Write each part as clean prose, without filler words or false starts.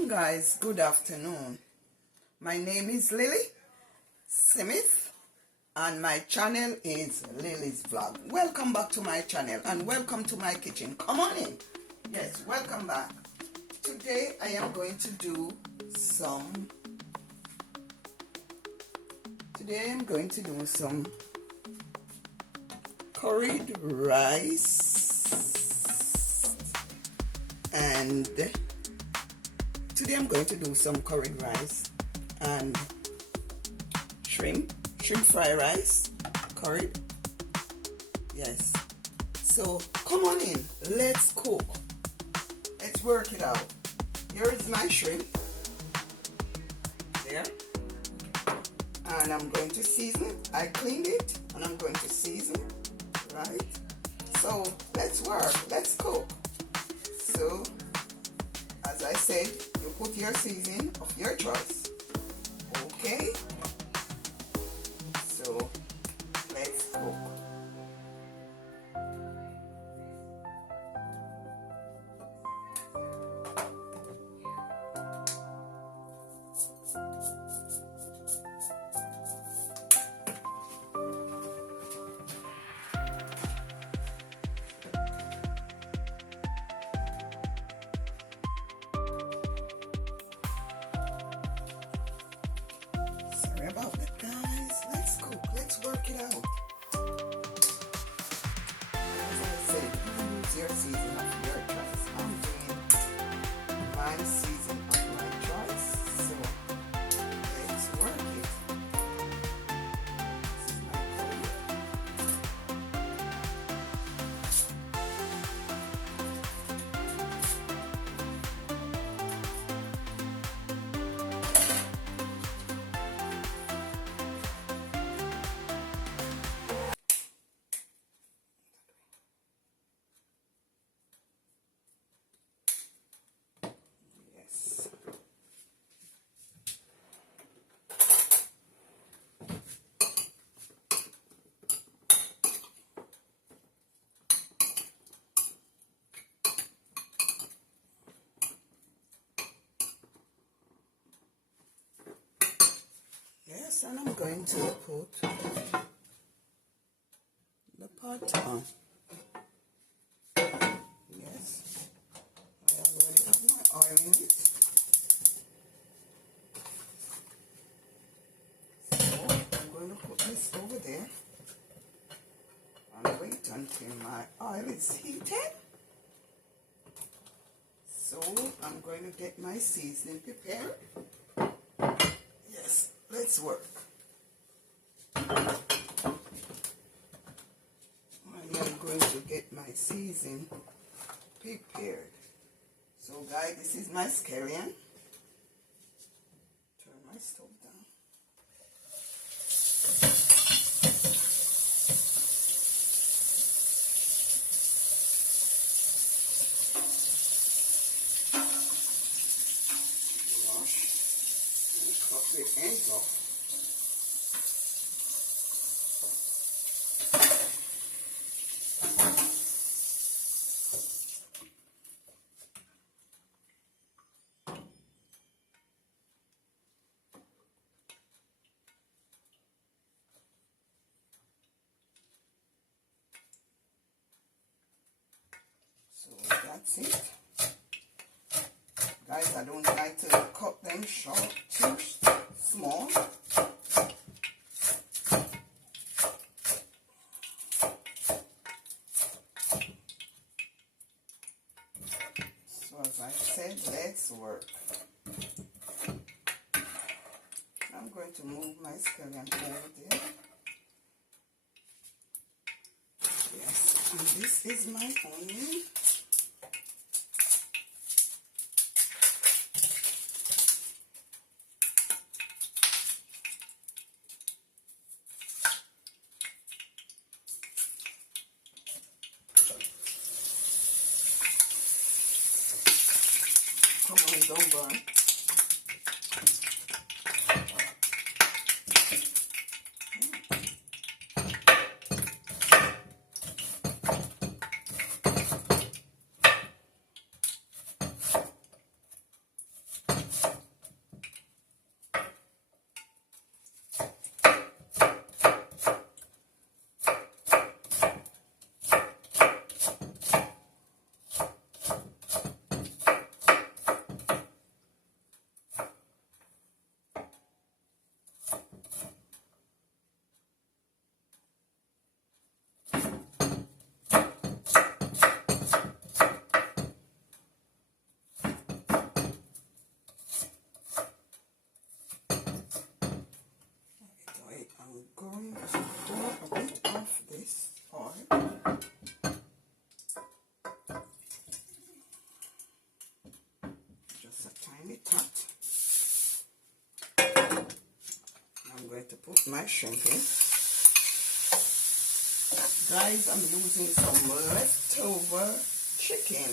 Welcome guys, good afternoon. My name is Lily Smith and my channel is Lily's Vlog. Welcome back to my channel and welcome to my kitchen. Come on in. Yes, welcome back. Today I am going to do some curried rice, and today I'm going to do some curried rice and shrimp fry rice, curried. Yes. So come on in, let's cook. Let's work it out. Here is my shrimp. There. And I'm going to season. I cleaned it and I'm going to season. Right? So let's work. Let's cook. So as I said, you put your seasoning of your choice. Okay? So let's cook. Sorry about that, guys. Let's cook. Let's work it out. As I said, you use your season of your choice. I'm doing my season of my choice. So let's work it. This is my curry. Yes. Yes, and I'm going to put the pot on. Yes, I already have my oil in it. So I'm going to put this over there and wait until my oil is heated. So I'm going to get my seasoning prepared. Yes, let's work. I am going to get my seasoning prepared. So guys, this is my scallion. Turn my stove down. Wash and cut the ends off. So that's it. Guys, I don't like to cut them short, too small. So as I said, let's work. I'm going to move my scallion over there. Yes, and this is my onion. Come on, don't burn. Find it hot. I'm going to put my shrimp in. Guys, I'm using some leftover chicken.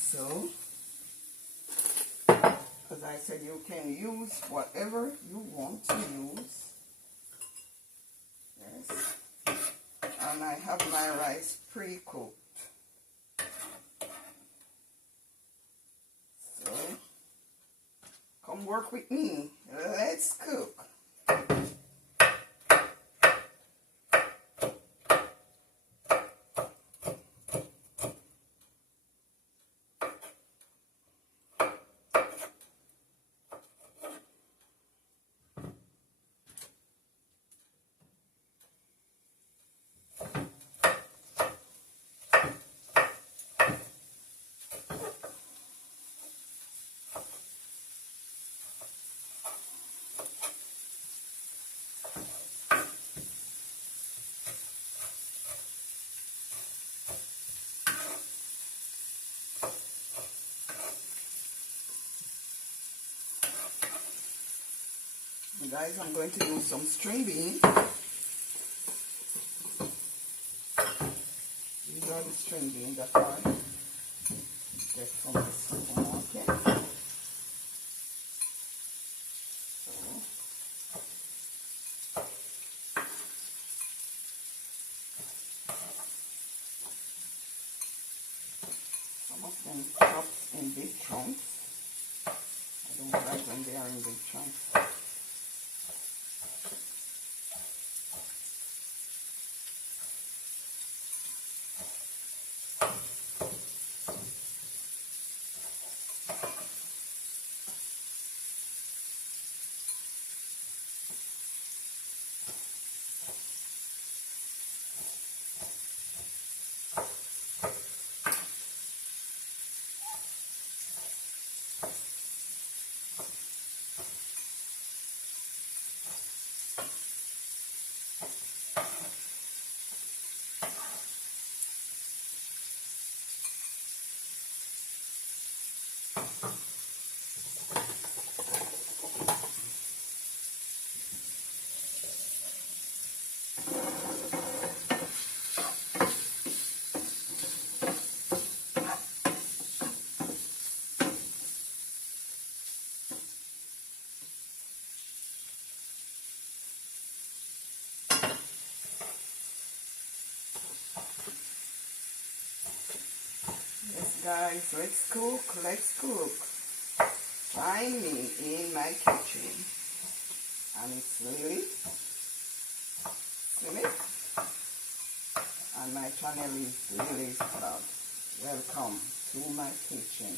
So, as I said, you can use whatever you want to use. Yes. And I have my rice pre-cooked. So, come work with me. Let's cook. Guys, I'm going to do some string beans. These are the string beans that I get from the supermarket. Some of them chopped in big chunks. I don't like when they are in big chunks. Yes, guys, let's cook, let's cook. Find me in my kitchen. And it's Lily Smith. And my channel is Lily's Club. Welcome to my kitchen.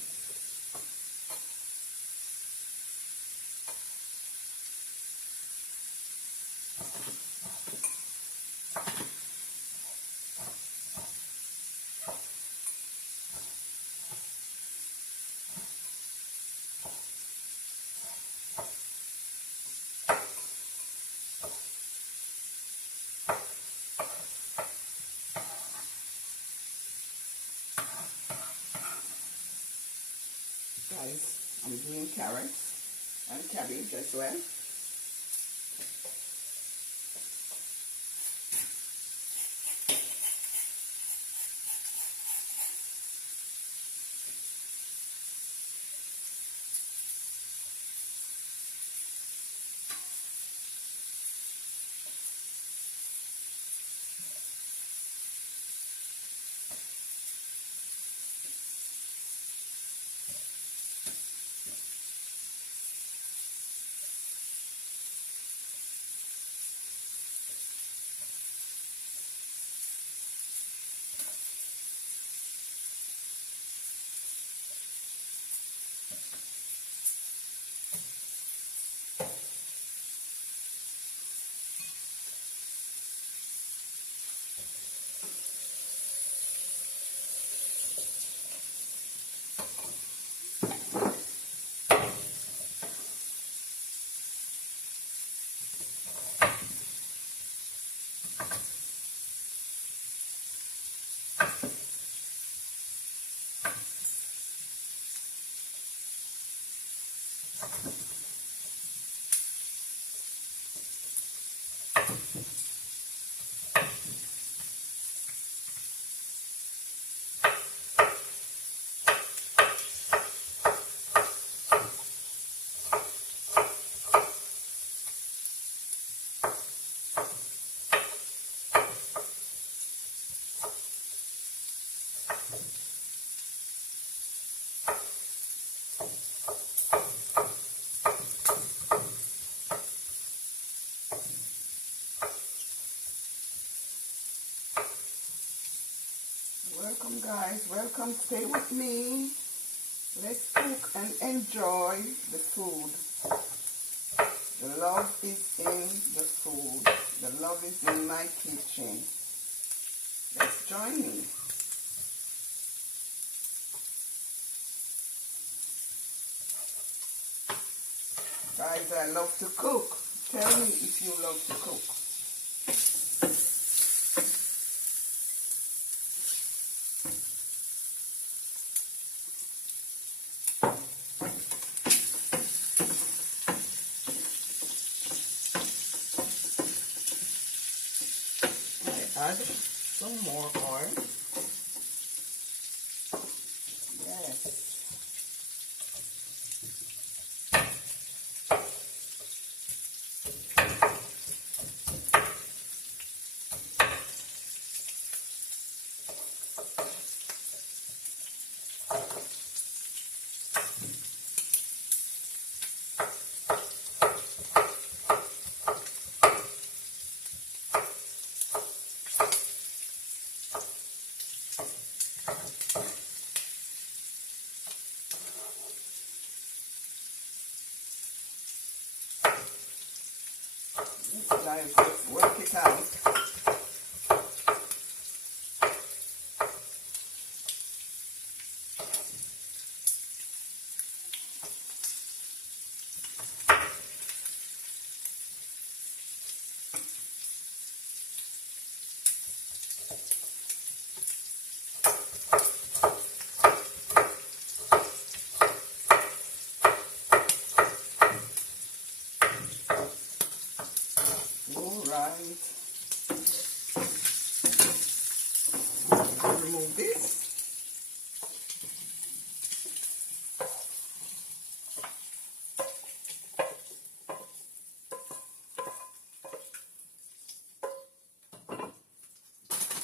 Guys, I'm doing carrots and cabbage as well. Welcome guys, welcome, stay with me. Let's cook and enjoy the food. The love is in the food. The love is in my kitchen. Let's join me. Guys, I love to cook. Tell me if you love to cook. Add some more oil. Yes. Guys, let's work it out. Alright. Remove this.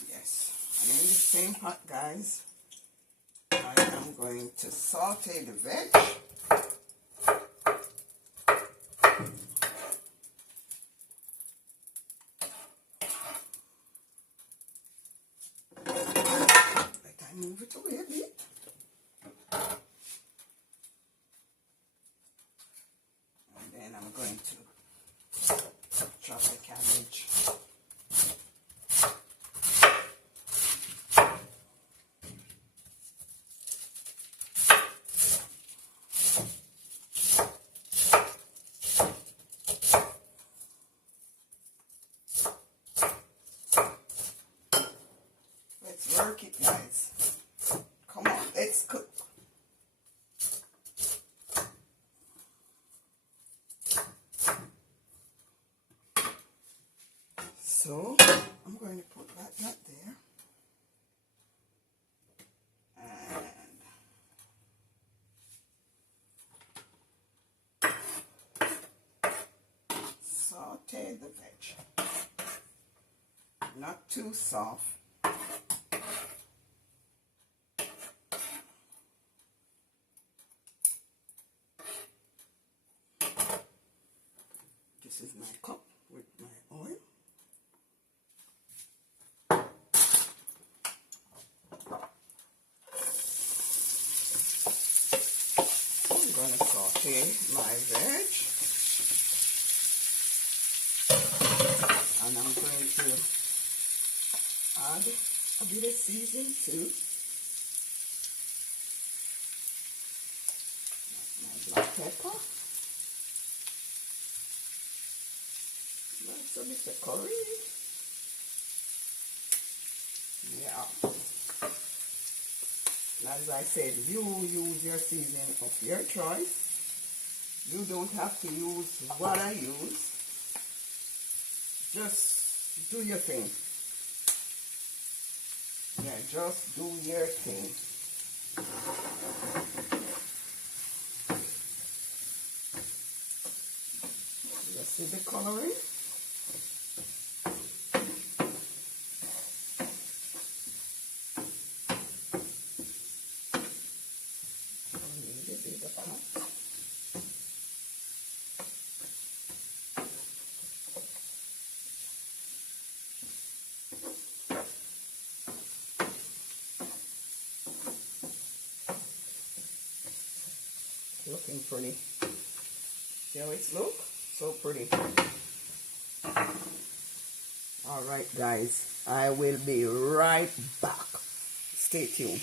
Yes. And in the same pot, guys, I am going to saute the veg. Move it away a bit. And then I'm going to chop the cabbage. Let's work it, guys. Come on, let's cook. So, I'm going to put that there. And saute the veg. Not too soft. This is my cup with my oil. I'm going to saute my veg. And I'm going to add a bit of seasoning too. My black pepper. That's a bit of curry. Yeah. And as I said, you use your seasoning of your choice. You don't have to use what I use. Just do your thing. Yeah, just do your thing. You see the coloring? Looking pretty. See how it's look? So pretty. Alright guys, I will be right back. Stay tuned.